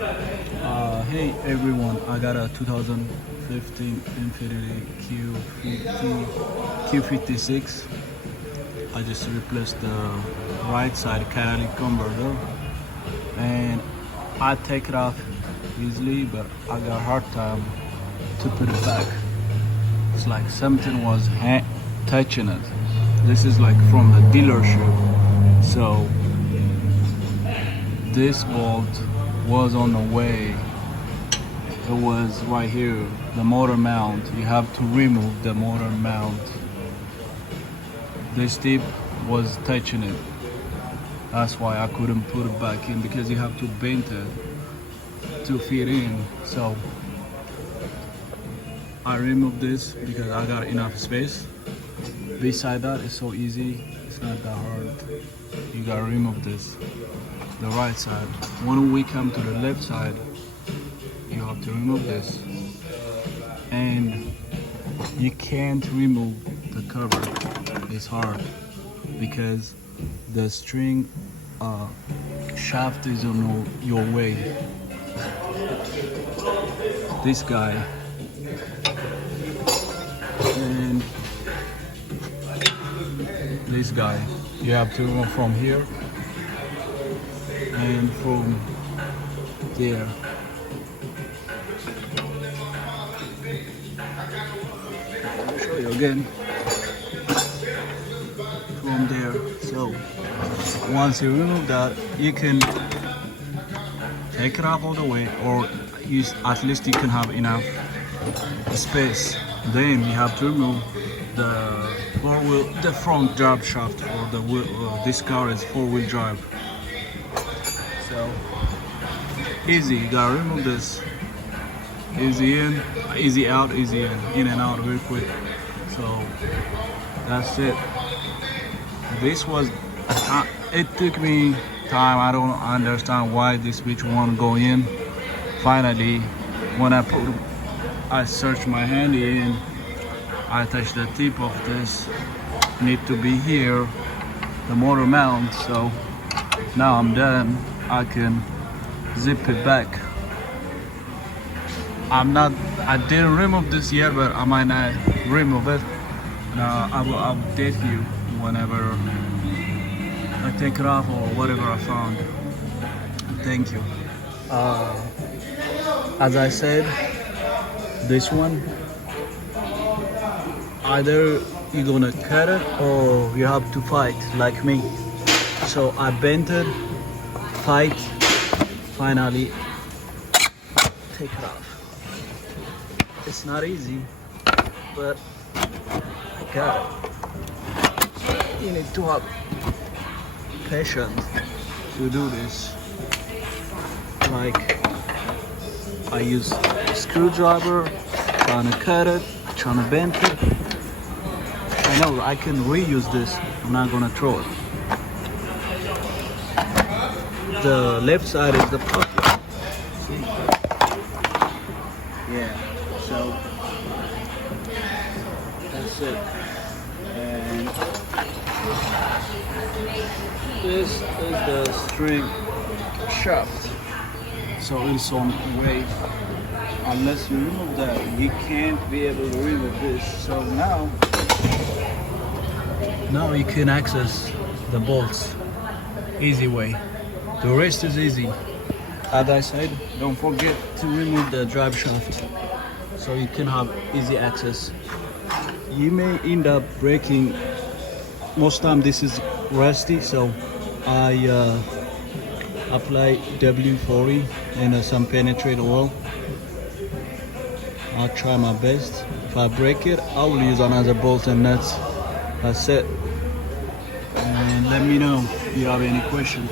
Hey everyone, I got a 2015 Infinity Q56. I just replaced the right side catalytic converter and I take it off easily, but I got a hard time to put it back. It's like something was touching it. This is like from the dealership. So this bolt was on the way. It was right here, the motor mount. You have to remove the motor mount. This tip was touching it. That's why I couldn't put it back in, because you have to bend it to fit in. So I removed this because I got enough space. Beside that, it's so easy. It's not that hard. You gotta remove this, the right side. When we come to the left side, you have to remove this, and you can't remove the cover. It's hard because the string shaft is on your way. This guy and this guy, you have to remove from here and from there. I'll show you again from there. So once you remove that, you can take it off all the way, or at least you can have enough space. Then you have to remove the front drive shaft for the wheel. This car is 4-wheel drive. So easy, you gotta remove this. Easy in, easy out, easy in and out very quick. So that's it. This was, it took me time. I don't understand why this switch won't go in. Finally, when I searched my handy in, I touched the tip of this. Need to be here, the motor mount. So now I'm done. I can zip it back. I didn't remove this yet, but I might not remove it. I will update you whenever I take it off or whatever I found. Thank you. As I said, this one, either you're gonna cut it or you have to fight like me. So I bent it, fight, finally take it off. It's not easy, but I got it. You need to have patience to do this. Like, I use a screwdriver, trying to cut it, trying to bend it. I know I can reuse this. I'm not gonna throw it. The left side is the pocket. See? Yeah. So that's it. And this is the string shaft. So it's on the way. Unless you remove that, you can't be able to remove this. So now you can access the bolts. Easy way. The rest is easy. As I said, don't forget to remove the drive shaft so you can have easy access. You may end up breaking. Most time this is rusty, so I apply W40 and some penetrate oil. I'll try my best. If I break it, I will use another bolt and nuts. That's it. And let me know if you have any question.